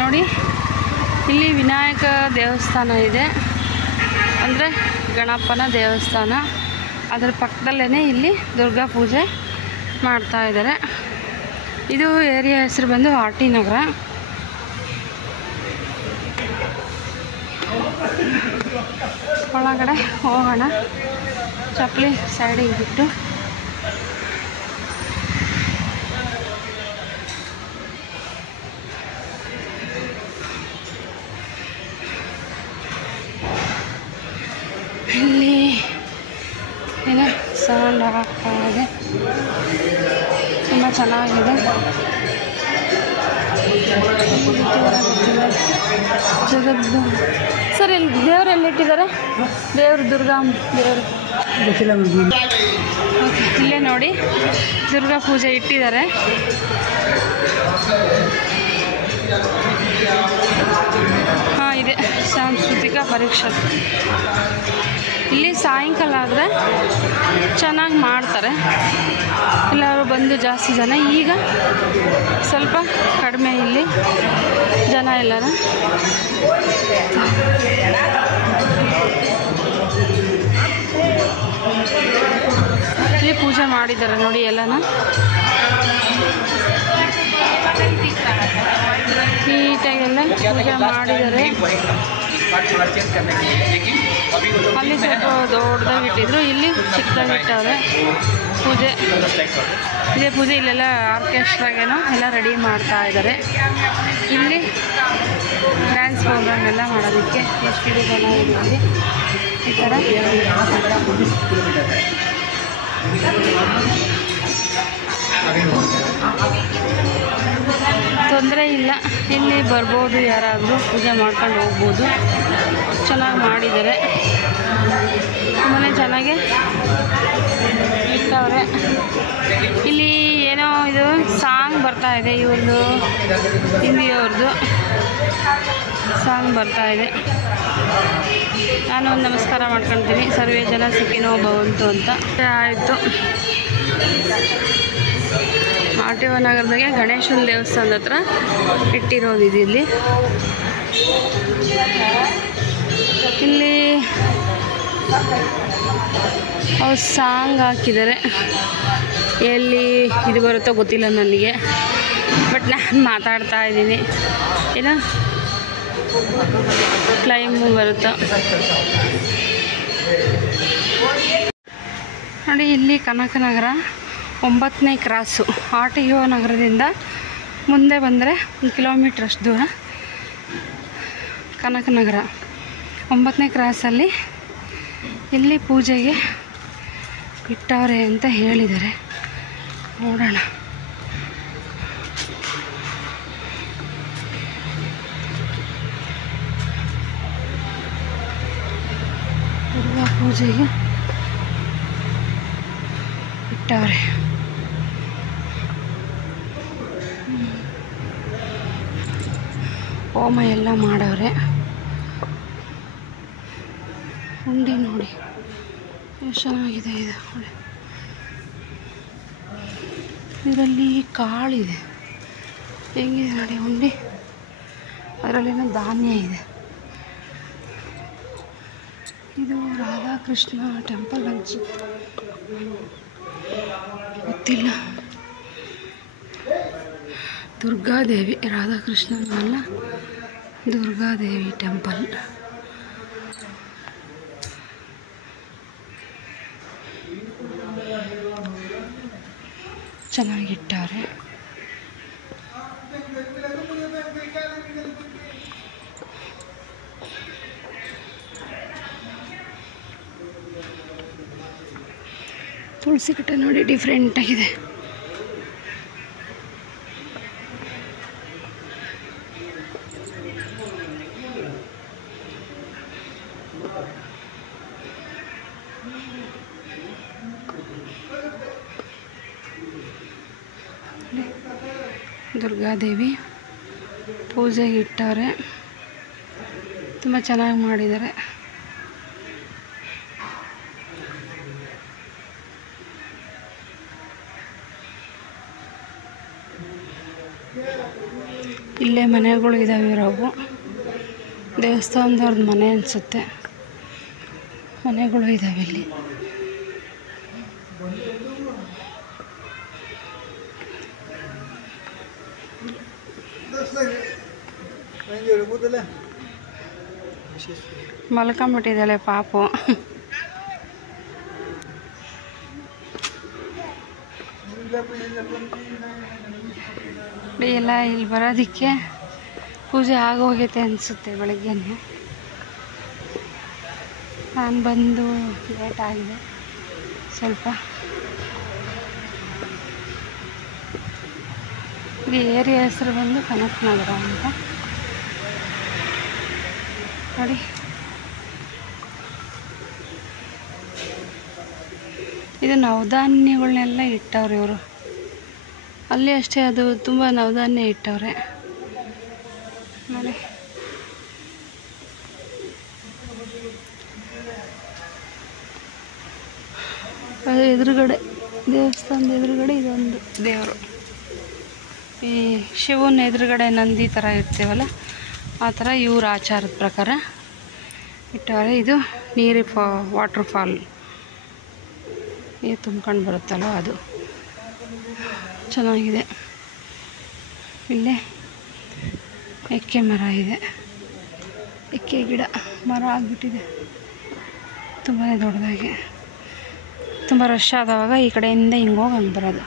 ನೋಡಿ ಇಲ್ಲಿ ವಿನಾಯಕ ದೇವಸ್ಥಾನ ಇದೆ, ಅಂದರೆ ಗಣಪನ ದೇವಸ್ಥಾನ. ಅದರ ಪಕ್ಕದಲ್ಲೇ ಇಲ್ಲಿ ದುರ್ಗಾ ಪೂಜೆ ಮಾಡ್ತಾ ಇದ್ದಾರೆ. ಇದು ಏರಿಯಾ ಹೆಸರು ಬಂದು ಆರ್ ಟಿ ನಗರ. ಒಳಗಡೆ ಹೋಗೋಣ, ಚಪ್ಪಲಿ ಸೈಡಿಗೆ ಬಿಟ್ಟು. ಇಲ್ಲಿ ಏನೋ ಸೌಂಡ್ ಆಗ್ತಾ ಇದೆ, ತುಂಬ ಚೆನ್ನಾಗಿದೆ. ಜಗದ್ದು ಸರ್, ಇಲ್ಲಿ ದೇವರು ಎಲ್ಲಿಟ್ಟಿದ್ದಾರೆ? ದೇವರು ದುರ್ಗಾ ದೇವರು ಗೊತ್ತಿಲ್ಲ. ಓಕೆ, ಇಲ್ಲೇ ನೋಡಿ ದುರ್ಗಾ ಪೂಜೆ ಇಟ್ಟಿದ್ದಾರೆ. ಹಾಂ, ಇದೆ ಸಾಂಸ್ಕೃತಿಕ ಪರಿಷತ್. ಇಲ್ಲಿ ಸಾಯಂಕಾಲ ಆದರೆ ಚೆನ್ನಾಗಿ ಮಾಡ್ತಾರೆ, ಎಲ್ಲರೂ ಬಂದು ಜಾಸ್ತಿ ಜನ. ಈಗ ಸ್ವಲ್ಪ ಕಡಿಮೆ ಇಲ್ಲಿ ಜನ ಎಲ್ಲರೂ. ಇಲ್ಲಿ ಪೂಜೆ ಮಾಡಿದ್ದಾರೆ ನೋಡಿ ಎಲ್ಲನ. ನೀಟಾಗೆಲ್ಲ ಪೂಜೆ ಮಾಡಿದ್ದಾರೆ. ಅಲ್ಲಿ ಸ್ವಲ್ಪ ದೊಡ್ಡದಾಗಿ ಇಟ್ಟಿದ್ರು, ಇಲ್ಲಿ ಚಿಕ್ಕದಾಗಿ ಇಟ್ಟವ್ರೆ ಪೂಜೆ. ಇದೇ ಪೂಜೆ. ಇಲ್ಲೆಲ್ಲ ಆರ್ಕೆಸ್ಟ್ರಾಗೇನೋ ಎಲ್ಲ ರೆಡಿ ಮಾಡ್ತಾ ಇದ್ದಾರೆ. ಇಲ್ಲಿ ಡ್ಯಾನ್ಸ್ ಪ್ರೋಗ್ರಾಮ್ ಎಲ್ಲ ಮಾಡೋದಕ್ಕೆ ಎಷ್ಟು ಜನ ಇದೆ ಈ ಥರ. ತೊಂದರೆ ಇಲ್ಲ, ಇಲ್ಲಿ ಬರ್ಬೋದು, ಯಾರಾದರೂ ಪೂಜೆ ಮಾಡ್ಕೊಂಡು ಹೋಗ್ಬೋದು. ಚೆನ್ನಾಗಿ ಮಾಡಿದ್ದಾರೆ, ತುಂಬಾ ಚೆನ್ನಾಗಿ ಇಟ್ಟವ್ರೆ. ಇಲ್ಲಿ ಏನೋ ಇದು ಸಾಂಗ್ ಬರ್ತಾ ಇದೆ, ಇವ್ರದ್ದು ಹಿಂದಿಯವ್ರದ್ದು ಸಾಂಗ್ ಬರ್ತಾ ಇದೆ. ನಾನು ಒಂದು ನಮಸ್ಕಾರ ಮಾಡ್ಕೊಳ್ತೀನಿ, ಸರ್ವೇ ಜನ ಸುಖಿನೋ ಭವಂತು ಅಂತ. ಆಯಿತು, ಆರ್ ಟಿ ಒ ನಗರದಾಗೆ ಗಣೇಶನ ದೇವಸ್ಥಾನದ ಹತ್ರ ಇಟ್ಟಿರೋದು ಇದು. ಇಲ್ಲಿ ಅವ್ರು ಸಾಂಗ್ ಹಾಕಿದ್ದಾರೆ. ಎಲ್ಲಿ ಇದು ಬರುತ್ತೋ ಗೊತ್ತಿಲ್ಲ ನನಗೆ, ಬಟ್ ನಾನು ಮಾತಾಡ್ತಾ ಇದ್ದೀನಿ. ಏನೋ ಕ್ಲೈಮು ಬರುತ್ತೋ ನೋಡಿ. ಇಲ್ಲಿ ಕನಕನಗರ 9ನೇ ಕ್ರಾಸು. ಆರ್ ಟಿ ಒ ನಗರದಿಂದ ಮುಂದೆ ಬಂದರೆ 1 ಕಿಲೋಮೀಟ್ರ್ ಅಷ್ಟು ದೂರ ಕನಕನಗರ. 9ನೇ ಕ್ರಾಸಲ್ಲಿ ಇಲ್ಲಿ ಪೂಜೆಗೆ ಇಟ್ಟವ್ರೆ ಅಂತ ಹೇಳಿದ್ದಾರೆ. ನೋಡೋಣ. ದುರ್ಗಾ ಪೂಜೆಗೆ ಇಟ್ಟವ್ರೆ. ಹೋಮ ಎಲ್ಲ ಮಾಡವ್ರೆ. ಉಂಡಿ ನೋಡಿ ಎಷ್ಟು ಚೆನ್ನಾಗಿದೆ ಇದು. ನೋಡಿ, ಇದರಲ್ಲಿ ಕಾಳಿದೆ, ಹೆಂಗಿದೆ ನೋಡಿ ಉಂಡಿ. ಅದರಲ್ಲೇನೋ ಧಾನ್ಯ ಇದೆ. ಇದು ರಾಧಾಕೃಷ್ಣ ಟೆಂಪಲ್ ಅನ್ಸುತ್ತೆ, ಗೊತ್ತಿಲ್ಲ. ದುರ್ಗಾದೇವಿ, ರಾಧಾಕೃಷ್ಣನ ಅಲ್ಲ, ದುರ್ಗಾದೇವಿ ಟೆಂಪಲ್. ಚೆನ್ನಾಗಿಟ್ಟಾರೆ. ತುಳಸಿ ಕಟ್ಟೆ ನೋಡಿ ಡಿಫ್ರೆಂಟ್ ಆಗಿದೆ. ದುರ್ಗಾದೇವಿ ಪೂಜೆಗೆ ಇಟ್ಟವ್ರೆ, ತುಂಬ ಚೆನ್ನಾಗಿ ಮಾಡಿದ್ದಾರೆ. ಇಲ್ಲೇ ಮನೆಗಳು ಇದ್ದಾವೆ ಇರೋವು. ದೇವಸ್ಥಾನದವ್ರದ್ದು ಮನೆ ಅನಿಸುತ್ತೆ. ಮನೆಗಳು ಇದ್ದಾವೆ ಇಲ್ಲಿ. ಮಲ್ಕೊಂಬಿಟ್ಟಿದ್ದಾಳೆ ಪಾಪು. ಎಲ್ಲ ಇಲ್ಲಿ ಬರೋದಕ್ಕೆ ಪೂಜೆ ಆಗೋಗೈತೆ ಅನಿಸುತ್ತೆ ಬೆಳಗ್ಗೆನೆ. ನಾನು ಬಂದು ಲೇಟ್ ಆಗಿದೆ ಸ್ವಲ್ಪ. ಈ ಏರಿಯಾ ಹೆಸರು ಬಂದು ಕನಕನಗರ ಅಂತ ನೋಡಿ. ಇದು ನವಧಾನ್ಯಗಳನ್ನೆಲ್ಲ ಇಟ್ಟವ್ರೆ ಇವರು. ಅಲ್ಲಿ ಅಷ್ಟೇ, ಅದು ತುಂಬ ನವಧಾನ್ಯ ಇಟ್ಟವ್ರೆ ನೋಡಿ. ಅದು ಎದುರುಗಡೆ, ದೇವಸ್ಥಾನದ ಎದುರುಗಡೆ ಇದೊಂದು ದೇವರು. ಈ ಶಿವನ ಎದುರುಗಡೆ ನಂದಿ ಥರ ಇರ್ತೀವಲ್ಲ, ಆ ಥರ ಇವ್ರ ಆಚಾರದ ಪ್ರಕಾರ ಇಟ್ಟವ್ರೆ. ಇದು ನೀರು ವಾಟರ್ ಫಾಲ್, ನೀರು ತುಂಬ್ಕೊಂಡು ಬರುತ್ತಲ್ಲ ಅದು. ಚೆನ್ನಾಗಿದೆ. ಇಲ್ಲೇ ಎಕ್ಕೆ ಮರ ಇದೆ. ಎಕ್ಕೆ ಗಿಡ ಮರ ಆಗಿಬಿಟ್ಟಿದೆ ತುಂಬಾ ದೊಡ್ಡದಾಗಿ. ತುಂಬ ರಶ್ ಆದವಾಗ ಈ ಕಡೆಯಿಂದ ಹಿಂಗೆ ಹೋಗಿ ಹಂಗೆ ಬರೋದು.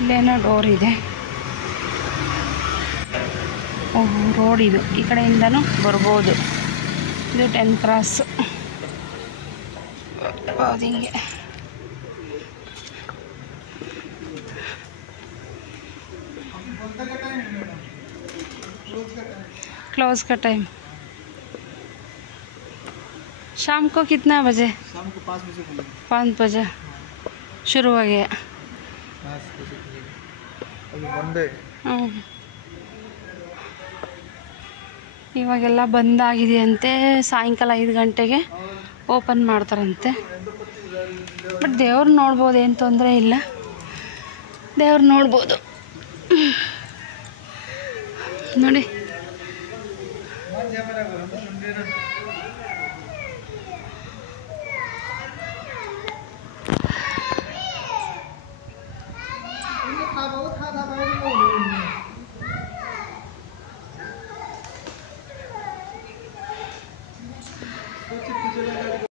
ಇಲ್ಲೇನೋ ಡೋರ್ ಇದೆ. ರೋಡ್ ಇದು, ಈ ಕಡೆಯಿಂದನೂ ಬರ್ಬೋದು. ಇದು 10 ಕ್ರಾಸ್ ಅದು ಹಿಂಗೆ. क्लोज का टाइम शाम को कितना बजे? शाम को 5 बजे खुलेगा। 5 बजे शुरू हो गया। 5 बजे खुलेगा। अभी बंद है। ಇವಾಗೆಲ್ಲ ಬಂದಾಗಿದೆಯಂತೆ. ಸಾಯಂಕಾಲ 5 ಗಂಟೆಗೆ ಓಪನ್ ಮಾಡ್ತಾರಂತೆ. ಬಟ್ ದೇವ್ರು ನೋಡ್ಬೋದು, ಏನು ತೊಂದರೆ ಇಲ್ಲ. ದೇವ್ರು ನೋಡ್ಬೋದು ನೋಡಿ.